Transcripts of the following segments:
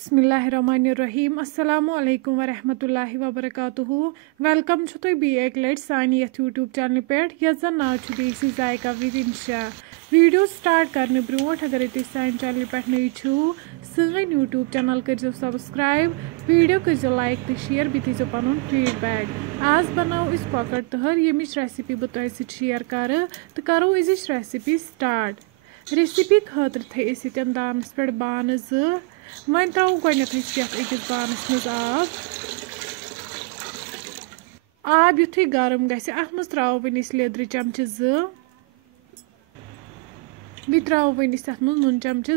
बिस्मिल्लाहिर्रहमानिर्रहीम अस्सलामु अलैकुम वरहमतुल्लाहि वबरकातुहू वेलकम छु तुम बी एक लट सानी यथ यूट्यूब चैनल पे यस जन नाव छु देसी जायका विद इंशा वीडियो स्टार्ट करने ब्रोट अगर तुम सान चैनल पे नई छु सन यूट्यूब चैनल करो सब्सक्राइब वीडियो करो लाइक तो शेयर बी दीजो पन फीडबैक आज बनाओ इस कॉकर तहर यमिच रेसिपी बह तुह सत शेयर कर तो करो इस रेसिपी स्टार्ट रेसिपी खतर थे यन दानस पे बान वन त्रो गथ अकिस बानस मज आब युथु गरम गि अत मज त्रो वन लेदर चमचे बी त्रो वन अत मज नून चमचे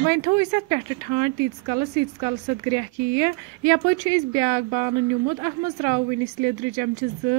वन थो अत पे ठान तीस कलस अत ग्रेख यी यपर ब्या बान निमुत अत मज त्रो वन लेदर चमचे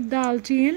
दालचीन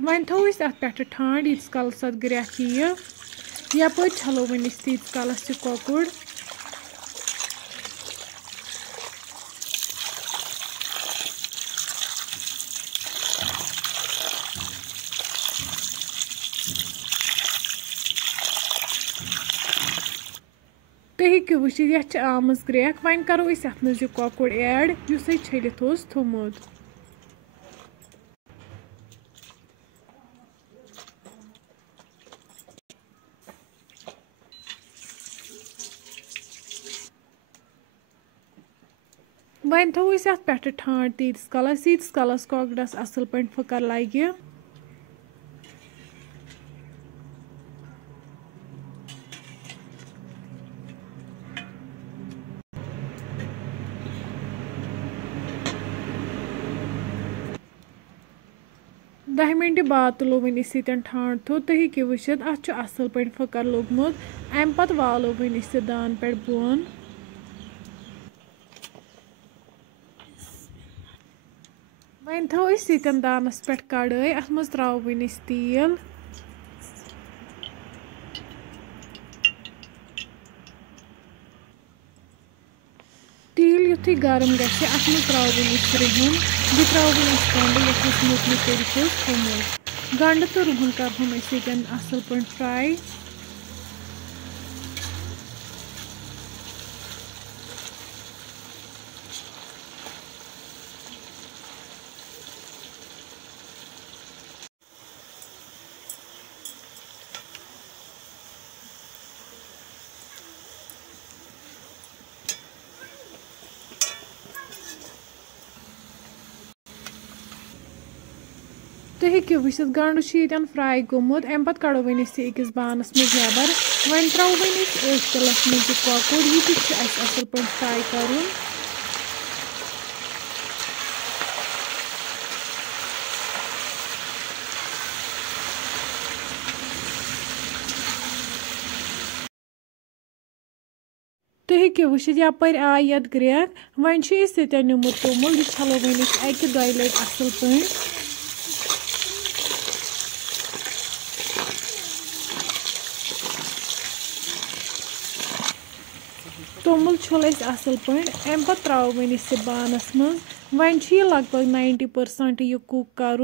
वन थो अत पे ठान यीस कलस अत ग्रेख यी यपर छलो वन तीस कलस यह कॉकुर तुम हेकु वुचित यह आमज ग्रेख वन करो अत मज यह कॉकुर ऐड युस छलित थोमुत वन थो अत पे ठान तीस कलस कॉकड़स असल पे फकर लगे दह मिनट बाद तुलो वन सन ठान थो तुम हेकु वुचित अत असल पे फकर लोगमुत अम पत वालो वन दान पे बोन वन थो सन दानस पे कड़ाई अत मज त्रो वन तेल तेल युथु गरम गि अत मज त्रो वन रुहन बी त्रो वन गंड यस मोटन कर गंड तो रुहन करहन असल पे फ्राई तुम हेकु वुचित गंड यन फ्राई गोमुत अम पत कड़ो वन अकिस बानस मज नबर वन त्रो वन तलस मज कॉकुर यह असल पे फ्राई कर तुम हेकु वुचित यपर आय ये ग्रेख वन निमुत तोमुल यह छलो वन अकि दो लट असल पे तोमुल छुल असल पे अम पे त्रो वन बानस मज वन लगभग 90% यह कुक कर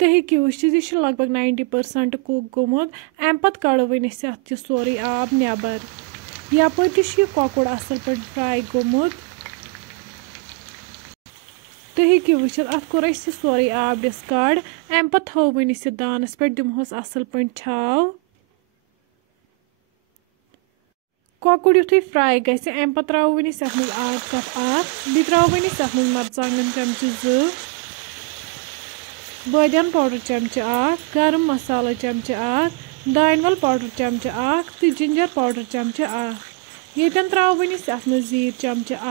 तुम हेकु वुचित यह लगभग 90% कुक गोमुत अम पत कड़ो वन अत सोरे आब नबर यपर तह कॉकुर असल पे फ्राई गोमुत तुम हेकु वुचित अत कोर सोरे आब डिस्कार्ड अम पे थो वन दानस पे दिमहोस असल पे छाव कॉकुर युथु फ्राई गि अम पे त्रो वन अत मज आब कप बी त्रो वन अत मज मरचांगन चमचे बादियान पाउडर चमचे गरम मसाला चमचे दानवल पाउडर चमचे तो जिंजर पाउडर चमचे यन त्रो वन अत मज जीर चमचे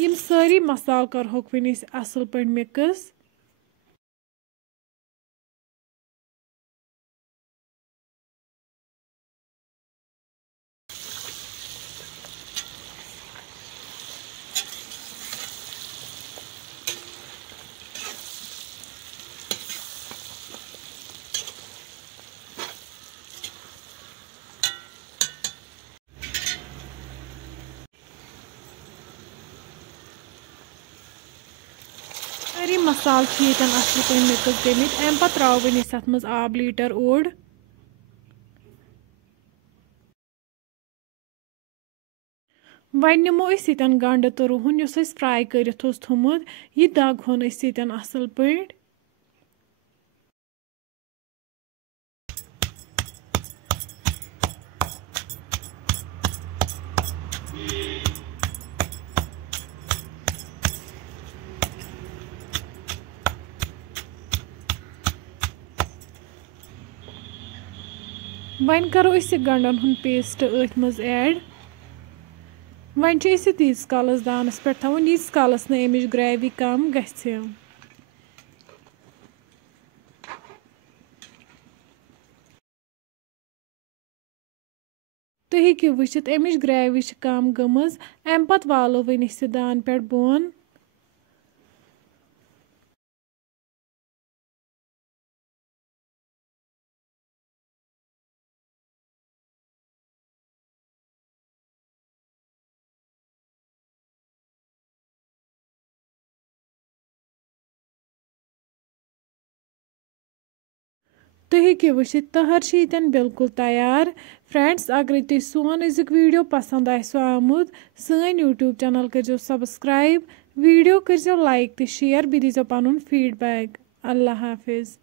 यम सारी मसाल करहोक वन असल पे मिक्स मसाल असल पे मिक्स गमित अम पे त्रो अत मज आब लीटर ओड़ वन निमो यन गंड तो रुहन फ्राई कर थोमुत यह दगहोन यन असल पे वन करो गंडन हुन पेस्ट अथ मज ऐड वन तीस कालस दानस पे थवन यीस कालस न अमिच ग्रेवी कम गछि तुम हेकि वुचित अमिच ग्रेवी कम गमज अम पत वालो वन दान पे बोन तुम हेकि वुचित तहर यन बिल्कुल तैयार फ्रेंड्स अगर तुम सोन अजुक वीडियो पसंद आसो आमुत सन यूट्यूब चैनल करो सब्सक्राइब वीडियो करो लाइक तो शेयर बे दीजो पनुन फीडबैक अल्लाह हाफिज।